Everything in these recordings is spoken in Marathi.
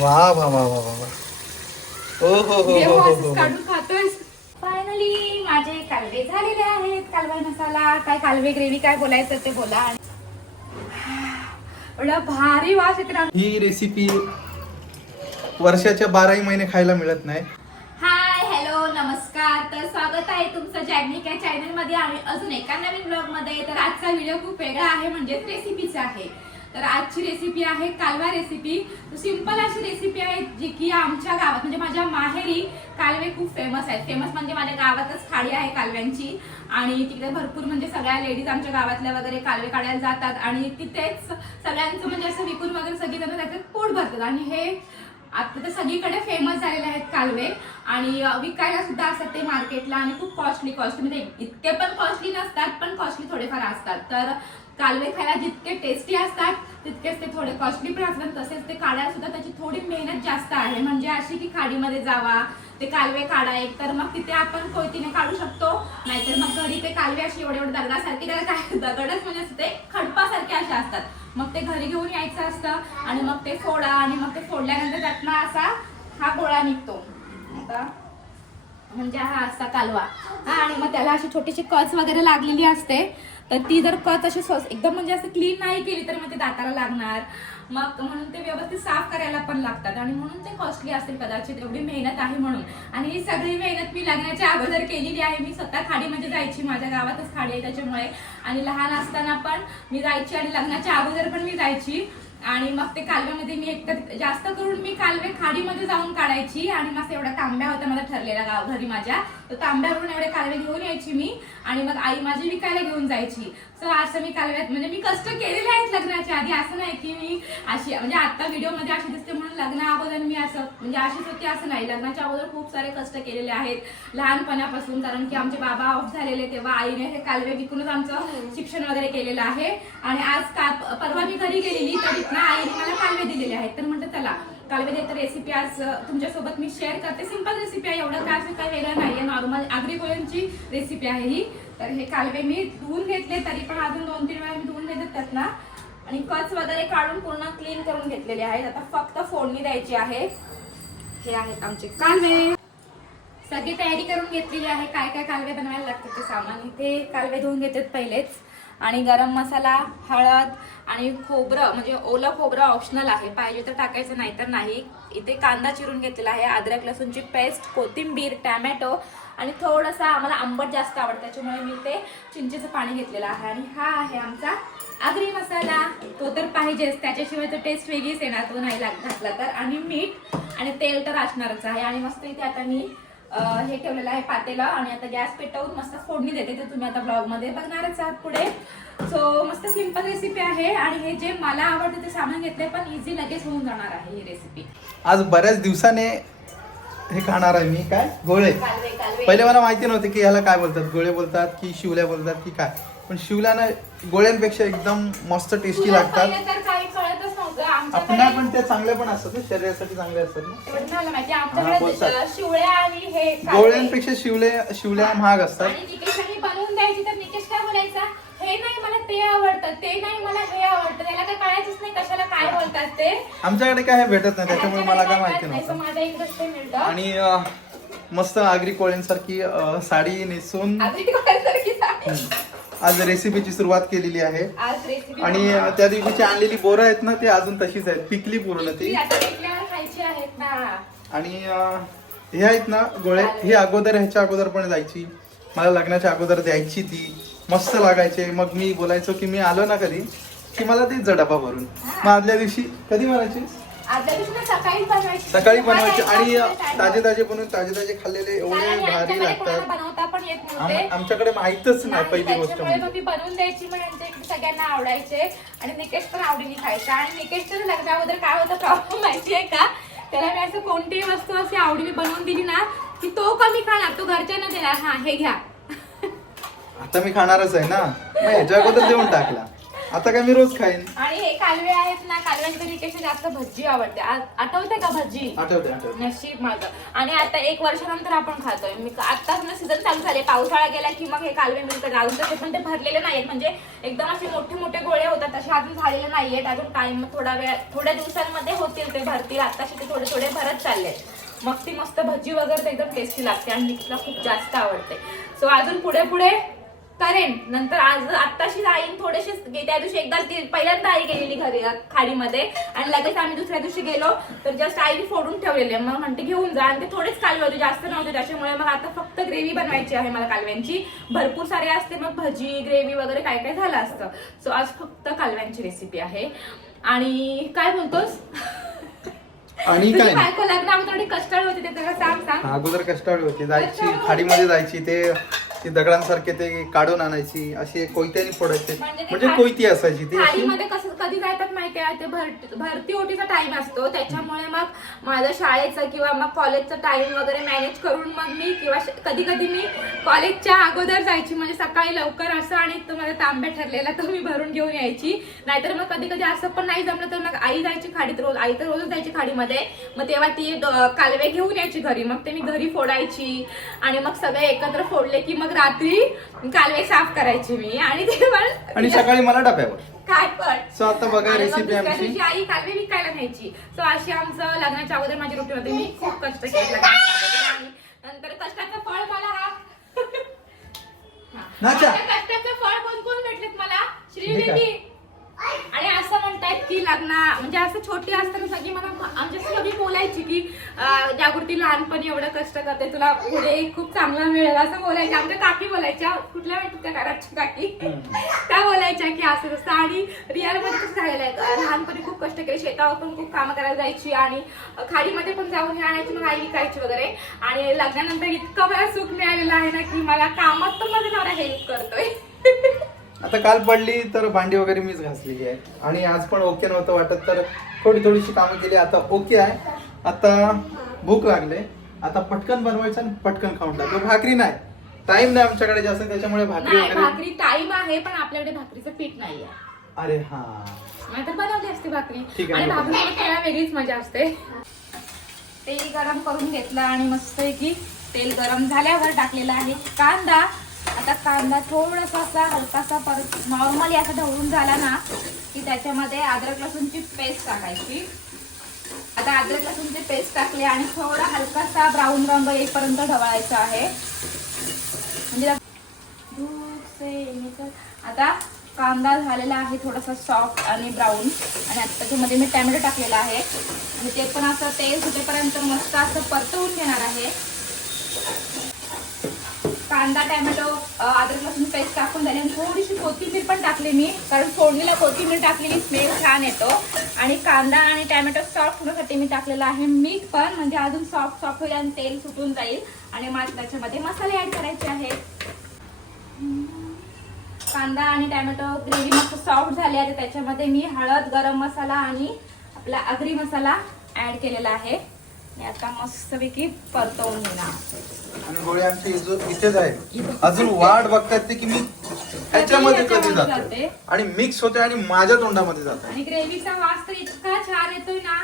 वा वा वा वा वा हो हो हो हो हो काढून खातोय फायनली माझे कालवे झालेले आहेत. कालवा मसाला काय कालवे ग्रेव्ही काय बोलायचं ते बोला. एवढा भारी वास येते ना. ही रेसिपी वर्षाच्या बाराही महिने खायला मिळत नाही. हाय हॅलो नमस्कार. तर स्वागत आहे तुमचं जॅग्निक या चॅनलमध्ये आणि अजून एका नवीन ब्लॉगमध्ये. तर आजचा व्हिडिओ खूप वेगळा आहे म्हणजेच रेसिपीचा आहे. तर आजची रेसिपी आहे कालवा रेसिपी सिंपल अशी रेसिपी आहे जी की आमच्या गावात म्हणजे माझ्या माहेरी कालवे खूप फेमस आहेत. फेमस म्हणजे माझ्या गावातच थाळी आहे कालव्यांची. आणि तिकडे भरपूर म्हणजे सगळ्या लेडीज आमच्या गावातल्या वगैरे कालवे काढायला जातात. आणि तिथेच सगळ्यांचं म्हणजे असं विकून वगैरे सगळी जण त्याच्यात पोट भरतात. आणि हे आता तर सगळीकडे फेमस झालेले आहेत कालवे. आणि विकायला सुद्धा असतात ते मार्केटला आणि खूप कॉस्टली कॉस्टली म्हणजे इतके पण कॉस्टली नसतात पण कॉस्टली थोडेफार असतात. तर कालवे खायला जितके टेस्टी असतात तितकेच ते थोडे कॉस्टली पण असतात. तसेच ते काढायला सुद्धा त्याची थोडी मेहनत जास्त आहे. म्हणजे अशी की खाडीमध्ये जावा ते कालवे काढा एक. तर मग तिथे आपण कोयतीने काढू शकतो. नाहीतर मग घरी ते कालवे अशी एवढे एवढे दगडासारखे त्याला काय दगडच म्हणजे ते खडपासारखे असे असतात. मग ते घरी घेऊन यायचं असतं आणि मग ते फोडा आणि मग ते फोडल्यानंतर त्यातनं असा हा गोळा निघतो. आता म्हणजे हा असा कालवा. हा आणि मग त्याला अशी छोटीशी कच वगैरे लागलेली असते. तर ती जर कच अशी स्वस- एकदम म्हणजे असं क्लीन नाही केली तर मग ते दाताला लागणार. मग म्हणून ते व्यवस्थित साफ करायला पण लागतात. आणि म्हणून ते कॉस्टली असतील कदाचित. एवढी मेहनत आहे म्हणून. आणि ही सगळी मेहनत मी लग्नाच्या अगोदर केलेली आहे. मी स्वतः खाडीमध्ये म्हणजे जायची. माझ्या गावातच खाडी आहे त्याच्यामुळे. आणि लहान असताना पण मी जायची आणि लग्नाच्या अगोदर पण मी जायची. आणि मग ते कालव्यामध्ये मी एकतर जास्त करून मी कालवे खाडीमध्ये जाऊन काढायची आणि मग एवढा तांब्या होता मला ठरलेला गाव घरी माझ्या. तर तांब्यावरून एवढे कालवे घेऊन यायची मी आणि मग आई माझी विकायला घेऊन जायची. सो असं मी कालव्यात म्हणजे मी कष्ट केलेले आहेत लग्नाच्या आधी असं नाही की मी अशी म्हणजे आता व्हिडिओमध्ये अशी दिसते म्हणून लग्ना अगोदर मी असं म्हणजे अशीच होती असं नाही. लग्नाच्या अगोदर खूप सारे कष्ट केलेले आहेत लहानपणापासून कारण की आमचे बाबा ऑफ झालेले तेव्हा आईने हे कालवे विकूनच आमचं शिक्षण वगैरे केलेलं आहे. आणि आज का परवा मी घरी गेलेली तर इथनं आईने मला कालवे दिलेले आहेत. तर म्हटलं चला कालवे देत रेसिपी आज तुमच्यासोबत मी शेअर करते. सिंपल रेसिपी आहे एवढं काय असं काही वेगळं आहे नॉर्मल आगरी गोळ्यांची रेसिपी आहे ही. तर हे कालवे मी धुवून घेतले तरी पण अजून दोन तीन वेळा मी धुवून घेते त्यातनं. आणि कच वगैरे काढून पूर्ण क्लीन करून घेतलेले आहेत. आता फक्त फोडणी द्यायची आहे. हे आहेत आमचे कालवे. सगळी तयारी करून घेतलेली आहे. काय काय कालवे बनवायला लागतात ते सामान. इथे कालवे धुवून घेतात पहिलेच. आणि गरम मसाला हळद आणि खोबरं म्हणजे ओलं खोबरं ऑप्शनल आहे. पाहिजे तर टाकायचं नाही तर नाही. इथे कांदा चिरून घेतलेला आहे. अद्रक लसूणची पेस्ट कोथिंबीर टॅमॅटो आणि थोडंसं आम्हाला आंबट जास्त आवडतं. त्याच्यामुळे मी ते चिंचेचं पाणी घेतलेलं आहे. आणि हा आहे आमचा आगरी मसाला. तो तर पाहिजेच. त्याच्याशिवाय तर टेस्ट वेगळीच येणार. तो नाही लाग घातला तर. आणि मीठ आणि तेल तर असणारच आहे. आणि मस्त इथे आता मी हे ठेवलेलं आहे पातेलं आणि आता गॅस पेटवून मस्त फोडणी देते ते तुम्ही आता ब्लॉगमध्ये बघणारच आहात पुढे. सो मस्त सिंपल रेसिपी आहे आणि हे जे मला आवडतं ते सामान घेतले पण इझी लगेच होऊन जाणार आहे ही रेसिपी आज बऱ्याच दिवसाने हे खाणार आहे मी. काय? गोळे. पहिले मला माहिती नव्हते की ह्याला काय बोलतात. गोळे बोलतात की शिवल्या बोलतात की काय. पण शिवल्या ना गोळ्यांपेक्षा एकदम मस्त टेस्टी लागतात. तर काही कळतच नव्हतं. आपण आमच्याकडे पण ते चांगले पण असतात ना, शरीरासाठी चांगले असतात ना मला माहिती हा, आमच्याकडे. शिवळ्या आणि हे. गोळ्यांपेक्षा शिवले शिवल्या महाग असतात आणि निकेशने बनवून द्यायची तर निकेश काय बोलायचा हे नाही मला ते आवडतं ते नाही मला हे आवडतं त्याला काय कळायचंच नाही कशाला काय बोलतात ते आमच्याकडे काय हे भेटत नाही त्याच्यामुळे मला काय माहिती नाही, नव्हतं माझ्या इकडंच ते मिळतं आणि अं, मस्त आगरी कोळ्यांसारखी अं, साडी नेसून साडी. आज रेसिपीची सुरुवात केलेली आहे. आज रेसिपी आणि त्या दिवशीची आणलेली बोरं आहेत ना ती अजून तशीच आहेत. पिकली पूर्ण ती. आता पिकल्यावर खायची आहेत ना. आणि अं, हे आहेत ना गोळे. ही अगोदर ह्याच्या अगोदर पण जायची. मला लग्नाच्या अगोदर द्यायची ती. मस्त लागायचे. मग मी बोलायचो की मी आलो ना कधी की मला तीच डबा भरून. मग आदल्या दिवशी कधी म्हणायची सकाळी बनवायची. सकाळी बनवायचे आणि ताजे ताजे बनवून ताजे ताजे खाल्लेले एवढे भारी लागतात. आमच्याकडे माहीतच नाही पहिली गोष्ट म्हणजे. मी बनवून द्यायची मग सगळ्यांना आवडायचे आणि निकेश पण आवडीने खायचा. आणि निकेशच्या लग्नाबद्दल काय होतं प्रॉब्लेम माहितीये का? त्याला मी असं कोणतीही वस्तू अशी आवडीने बनवून दिली ना की तो कमी खाणार तो घरच्यांना देणार. हा हे घ्या. आता मी खाणारच आहे ना. मग ह्याच्या अगोदर देऊन टाकला. आता काय मी रोज खाईन? आणि हे कालवे आहेत ना कालव्यांच्या पेक्षा जास्त भज्जी आवडते. आ- आठवते का भज्जी? आठवते आठवते. नशीब माझं. आणि आता एक वर्षानंतर आपण खातोय. मी आताच ना सीझन चालू झाले. पावसाळा गेला की मग हे कालवे मिळतात. अजून तसे पण ते भरलेले नाहीत म्हणजे एकदम असे मोठे मोठे गोळे होतात. तसे अजून झालेले नाहीयेत. अजून टाइम थोडा वेळ थोड्या दिवसांमध्ये होतील ते भरतील. आताशी ते थोडे थोडे भरत चालले मग ती मस्त भजी वगैरे एकदम टेस्टी लागते आणि मिक्सला खूप जास्त आवडते. सो अजून पुढे पुढे करेन. नंतर आज आत्ताशी जाईन थोडेसे त्या दिवशी एकदा ती पहिल्यांदा आई गेलेली घरी खाडीमध्ये. आणि लगेच आम्ही दुसऱ्या दिवशी गेलो. तर जस्ट आईने फोडून ठेवलेले. मग म्हणते घेऊन जा. आणि ते थोडेच कालवे होते. जास्त नव्हते. त्याच्यामुळे मग आता फक्त ग्रेव्ही बनवायची आहे मला कालव्यांची. भरपूर सारे असते. मग भजी ग्रेव्ही वगैरे काय काय झालं असतं. सो आज फक्त कालव्यांची रेसिपी आहे. आणि काय बोलतोस? आणि काय. बायको लग्नामध्ये थोडी कस्टर्ड होती ते सांग सांग. अगोदर कष्टाळी होती. जायची खाडीमध्ये जायची. ते ती दगडांसारखे ते काढून आणायची अशी कोयत्याने फोडायचे. म्हणजे म्हणजे कोयती असायची ती खाडीमध्ये कसं कधी जायतात माहिती आहे? ते भर- भरती ओटीचा टाइम असतो. त्याच्यामुळे मग माझं शाळेचं किंवा मग कॉलेजचा टाइम वगैरे मॅनेज करून मग मी किंवा कधी कधी मी कॉलेजच्या अगोदर जायची. म्हणजे सकाळी लवकर असं आणि तो माझा तांब्या ठरलेला तो मी भरून घेऊन यायची. नाहीतर मग कधी कधी असं पण नाही जमलं तर मग आई जायची खाडीत रोज आई तर रोजच जायची खाडीमध्ये. मग तेव्हा ती कालवे घेऊन यायची घरी. मग ते मी घरी फोडायची. आणि मग सगळे एकत्र फोडले की मग रात्री कालवे साफ करायची मी आणि ते पण आणि सकाळी मला डब्यावर. काय पण. सो आता बघा आणि मग रेसिपी दुसऱ्या आमची. दिवशी आई कालवे विकायला न्यायची. सो अशी आमचं लग्नाच्या अगोदर माझी रुटीन होती. मी खूप कष्ट केले लग्नाच्या अगोदर आणि नंतर कष्टाचं फळ मला हा. हा. नाचा. कष्टाचं फळ कोण कोण भेटलेत मला? श्रीदेवी आणि असं म्हणतायत की लग्न म्हणजे असं छोटी असताना सगळी मला आमच्या सगळी बोलायची की अं, जागृती लहानपणी एवढं कष्ट करते तुला पुढे खूप चांगलं मिळेल असं बोलायचे. आमच्या काकी बोलायच्या कुठल्या माहिती त्या घराच्या काकी? त्या बोलायच्या की असं तसं. आणि रिअलमध्ये कसं झालेलं आहे लहानपणी खूप कष्ट केले शेतावर पण खूप कामं करायला जायची आणि खाडीमध्ये पण जाऊन आणायची मग आई विकायची वगैरे. आणि लग्नानंतर इतकं मला सुख मिळालेलं आहे ना की मला कामात पण माझा नवरा हेल्प करतोय. आता काल पडली तर भांडी वगैरे मीच घासलेली आहे. आणि आज पण ओके नव्हतं वाटत तर थोडी थोडीशी कामं केली. आता ओके आहे. आता भूक लागले. आता पटकन बनवायचं आणि पटकन खाऊन टाकू. भाकरी नाही. टाइम नाही आमच्याकडे जास्त त्याच्यामुळे भाकरी नाही वगैरे भाकरी टाइम आहे पण आपल्याकडे भाकरीचं पीठ नाहीये. अरे हा. नाहीतर बनवली असते भाकरी. आहे, आणि भाकरी खायला वेगळीच मजा असते. तेल गरम करून घेतलं आणि मस्त की तेल गरम झाल्यावर टाकलेला आहे कांदा. आता कांदा थोडासा असा हलकासा परत नॉर्मली असा ढवळून झाला ना की त्याच्यामध्ये अद्रक लसूणची पेस्ट टाकायची. आता अद्रक लसूणची पेस्ट टाकली आणि थोडा हलकासा ब्राऊन रंग येईपर्यंत ढवळायचा आहे. म्हणजे आता कांदा झालेला आहे थोडासा सॉफ्ट आणि ब्राऊन आणि आता त्याच्यामध्ये मी टॅमॅटो टाकलेला आहे. आणि ते पण असं तेल सुटेपर्यंत मस्त असं परतवून घेणार आहे. कांदा टॅमॅटो अद्रक लसूण पेस्ट टाकून झाली आणि थोडीशी कोथिंबीर पण टाकली मी कारण फोडणीला कोथिंबीर टाकलेली स्मेल छान येतो. आणि कांदा आणि टॅमॅटो सॉफ्ट होण्यासाठी मी टाकलेलं आहे. मीठ पण म्हणजे अजून सॉफ्ट सॉफ्ट होईल आणि तेल सुटून जाईल. आणि मला त्याच्यामध्ये मसाले ऍड करायचे आहेत. कांदा आणि टॅमॅटो ग्रेव्ही मस्त सॉफ्ट झाली आहे तर त्याच्यामध्ये मी हळद गरम मसाला आणि आपला आगरी मसाला ऍड केलेला आहे. आणि आता मस्तपैकी परतवून घेणार. आणि गोळी आमची इजो- इथेच आहे. अजून वाट बघतात ते की मी ह्याच्यामध्ये कधी ह्याच्यामध्ये जातो जाते. आणि मिक्स होते आणि माझ्या तोंडामध्ये जातो आणि ग्रेव्हीचा वास तर इतका छान येतोय ना.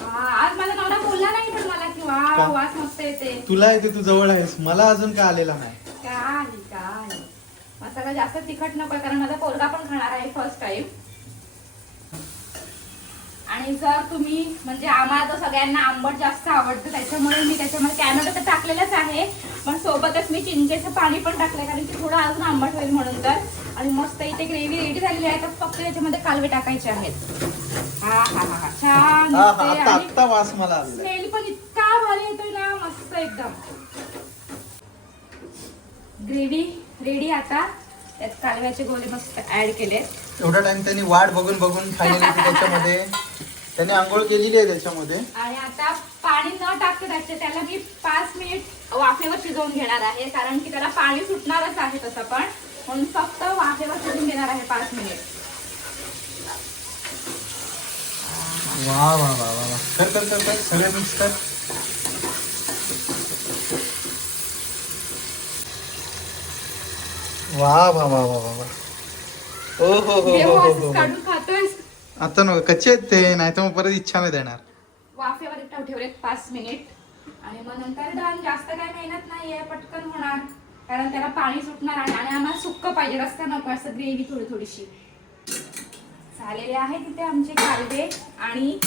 आज माझा नवरा बोलला नाही पण मला की वा का? वास मस्त येते. तुला येते तू जवळ आहेस. मला अजून का आलेला नाही. काय काय? मसाला जास्त तिखट नको कारण माझा पोरगा पण खाणार आहे फर्स्ट टाइम आणि जर तुम्ही म्हणजे आम्हाला तर सगळ्यांना आंबट जास्त आवडतं त्याच्यामुळे मी त्याच्यामध्ये टॅमॅटो तर टाकलेलंच आहे. पण सोबतच मी चिंचेचं पाणी पण टाकलंय कारण की थोडं अजून आंबट होईल म्हणून तर. आणि मस्त इथे ग्रेव्ही रेडी झालेली आहे तर फक्त त्याच्यामध्ये कालवे टाकायचे आहेत. हा हा हा हा. छान दिसते आता आणि आत्ता वास मला आलेला आहे. स्मेल पण इतका भारी येतोय ना मस्त एकदम. ग्रेव्ही रेडी आता. त्यात कालव्याचे गोळे मस्त ऍड केले एवढा टाइम त्यांनी वाट बघून बघून होती त्याच्यामध्ये. त्यांनी आंघोळ केलेली आहे त्याच्यामध्ये. आणि आता पाणी न टाकता त्याच्या त्याला मी पाच मिनिट वाफेवर शिजवून घेणार आहे कारण की त्याला पाणी सुटणारच आहे तसं पण. म्हणून फक्त वाफेवर शिजवून घेणार आहे पाच मिनिट. वा वा वा वा वा. कर कर कर कर. सगळे मिक्स कर. वा वा वा वा वा वा. हो हो हो हो हो हो. काढून खातोय आता नको कच्चे आहेत ते नाही तर मग परत इच्छा नाही देणार. वाफेवर ठेव ठेवले पाच मिनिट आणि मग नंतर धान जास्त काय मेहनत नाहीये पटकन होणार. कारण त्याला पाणी सुटणार आहे आणि आम्हाला सुक्क पाहिजे रस्ता नको असं ग्रेव्ही थोडी थोडीशी. झालेले आहे तिथे आमचे कालवे आणि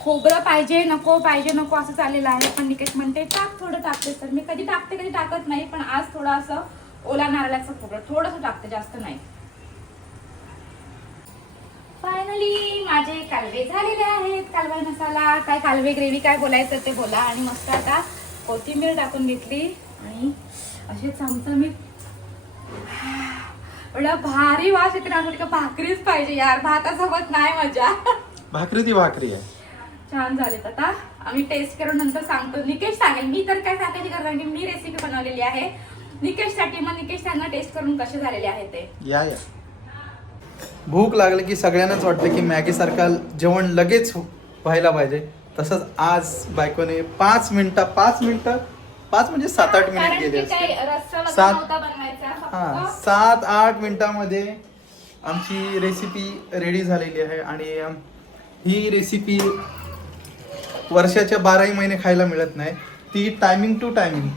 खोबरं पाहिजे नको पाहिजे नको असं चाललेलं आहे. पण निकेश म्हणते टाक थोडं टाकते तर. मी कधी टाकते कधी टाकत नाही पण आज थोडं असं ओला नारळाचं खोबरं थोडंसं टाकते जास्त नाही फायनली माझे कालवे झालेले आहेत कालवा मसाला. काय कालवे ग्रेव्ही काय बोलायचं ते बोला. आणि मस्त आता कोथिंबीर टाकून घेतली. आणि असे चमचमीत एवढा भारी वास येते ना का भाकरीच पाहिजे यार. भातासोबत नाही मजा. भाकरी ती भाकरी आहे. छान झालेत आता. आम्ही टेस्ट करून नंतर सांगतो. निकेश सांगेल मी तर काय सांगायची गरज नाही मी रेसिपी बनवलेली आहे. निकेशसाठी मग निकेश सांगा टेस्ट करून कसे झालेले आहे ते. या या. भूक लागली की सगळ्यांनाच वाटतं की मॅगी सारखा जेवण लगेच व्हायला पाहिजे. तसंच आज बायकोने पाच मिनिटं पाच मिनिटं पाच म्हणजे सात आठ मिनिट गेले सात- हा सात आठ मिनिटामध्ये आमची रेसिपी रेडी झालेली आहे आणि ही रेसिपी वर्षाच्या बाराही महिने खायला मिळत नाही. ती टायमिंग टू टायमिंग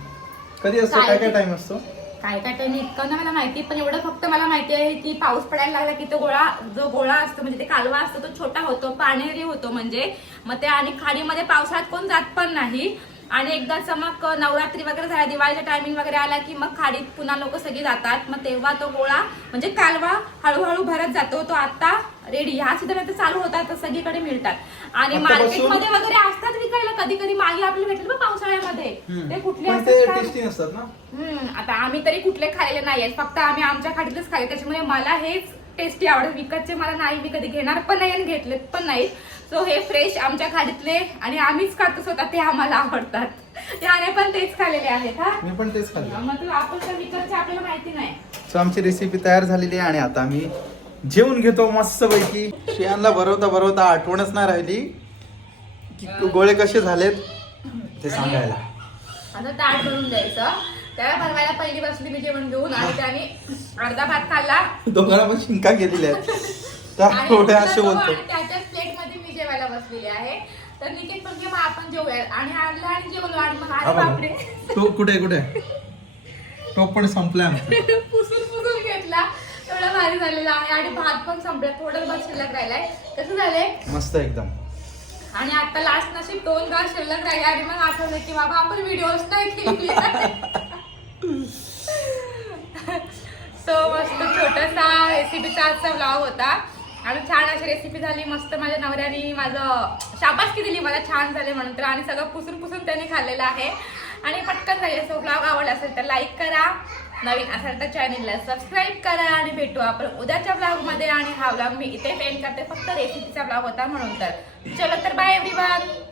कधी असतो? काय काय टाइम असतो? काय काय टाइम इतकं ना मला माहिती पण एवढं फक्त मला माहिती आहे की पाऊस पडायला लागला की तो गोळा जो गोळा असतो म्हणजे ते कालवा असतो तो छोटा होतो पाणेरी होतो म्हणजे. मग ते आणि खाडीमध्ये पावसाळ्यात कोण जात पण नाही. आणि एकदा मग नवरात्री वगैरे झाला दिवाळीचा टायमिंग वगैरे आला की मग खाडीत पुन्हा लोक सगळी जातात. मग तेव्हा तो गोळा म्हणजे कालवा हळूहळू भरत जातो तो आता रेडी. ह्या सीझन आता चालू होतात तर सगळीकडे मिळतात. आणि आता मार्केटमध्ये वगैरे असतात विकायला कधी कधी मागे आपल्याला भेटलं बघ पावसाळ्यामध्ये. ते कुठले पण ते असतात काय? टेस्टी नसतात ना. हम्म, आता आम्ही तरी कुठले खाल्लेले नाही आहेत फक्त आम्ही आमच्या खाडीतच खाल्ले. त्याच्यामुळे मला हेच टेस्टी आवडत. विकतचे मला नाही मी कधी घेणार पण नाही आणि घेतले पण नाही सो हे फ्रेश आमच्या खाडीतले आणि आम्हीच खातो. स्वतः ते आम्हाला आवडतात. याने पण तेच खाल्लेले आहेत हा. मी पण तेच खाल्लं. मग तू आपण तर विकतचे आपल्याला माहिती नाही. सो आमची रेसिपी तयार झालेली आहे आणि आता आम्ही जेवून घेतो मस्त पैकी श्रेयांना भरवता भरवता आठवणच नाही राहिली की गोळे कसे झालेत ते सांगायला. आता ताट भरून द्यायचं. त्याला बनवायला पहिली बसली मी जेवण घेऊन आणि त्याने अर्धा भात खाल्ला. दोघांना पण शिंका केलेल्या आहेत. त्या आणि गोळ्या नंतर असे तो बोलतो आणि त्याच्याच प्लेटमध्ये मी जेवायला बसलेली आहे. तर निकेत पण की मग आपण जेवूया आणि आणलं आणि जेवलो. आणि मग हा अरे. बापरे. तो कुठे कुठे तो पण संपलाय आमचा. पुसून भारी झालेला आहे आणि भात पण संपला. थोडं भात शिल्लक राहिलाय. कसं झालंय? मस्त एकदम. आणि आता लास्ट नशीब दोन घास शिल्लक राहिले आणि मग आठवलं की बाबा आपण व्हिडिओज नाही केली. सो मस्त छोटासा रेसिपीचा आजचा ब्लॉग होता. आणि छान अशी रेसिपी झाली. मस्त माझ्या नवऱ्याने माझं शाबासकी दिली. मला छान झाले म्हणून तर आणि सगळं पुसून पुसून त्यांनी खाल्लेलं आहे. आणि पटकन झाले. सो ब्लॉग आवडला असेल तर लाईक करा. नवीन असाल तर चॅनेलला सबस्क्राईब करा आणि भेटू आपण उद्याच्या ब्लॉगमध्ये आणि हा ब्लॉग मी इथे पेंट करते. फक्त रेसिपीचा ब्लॉग होता म्हणून तर. चलो तर बाय एव्हरीवन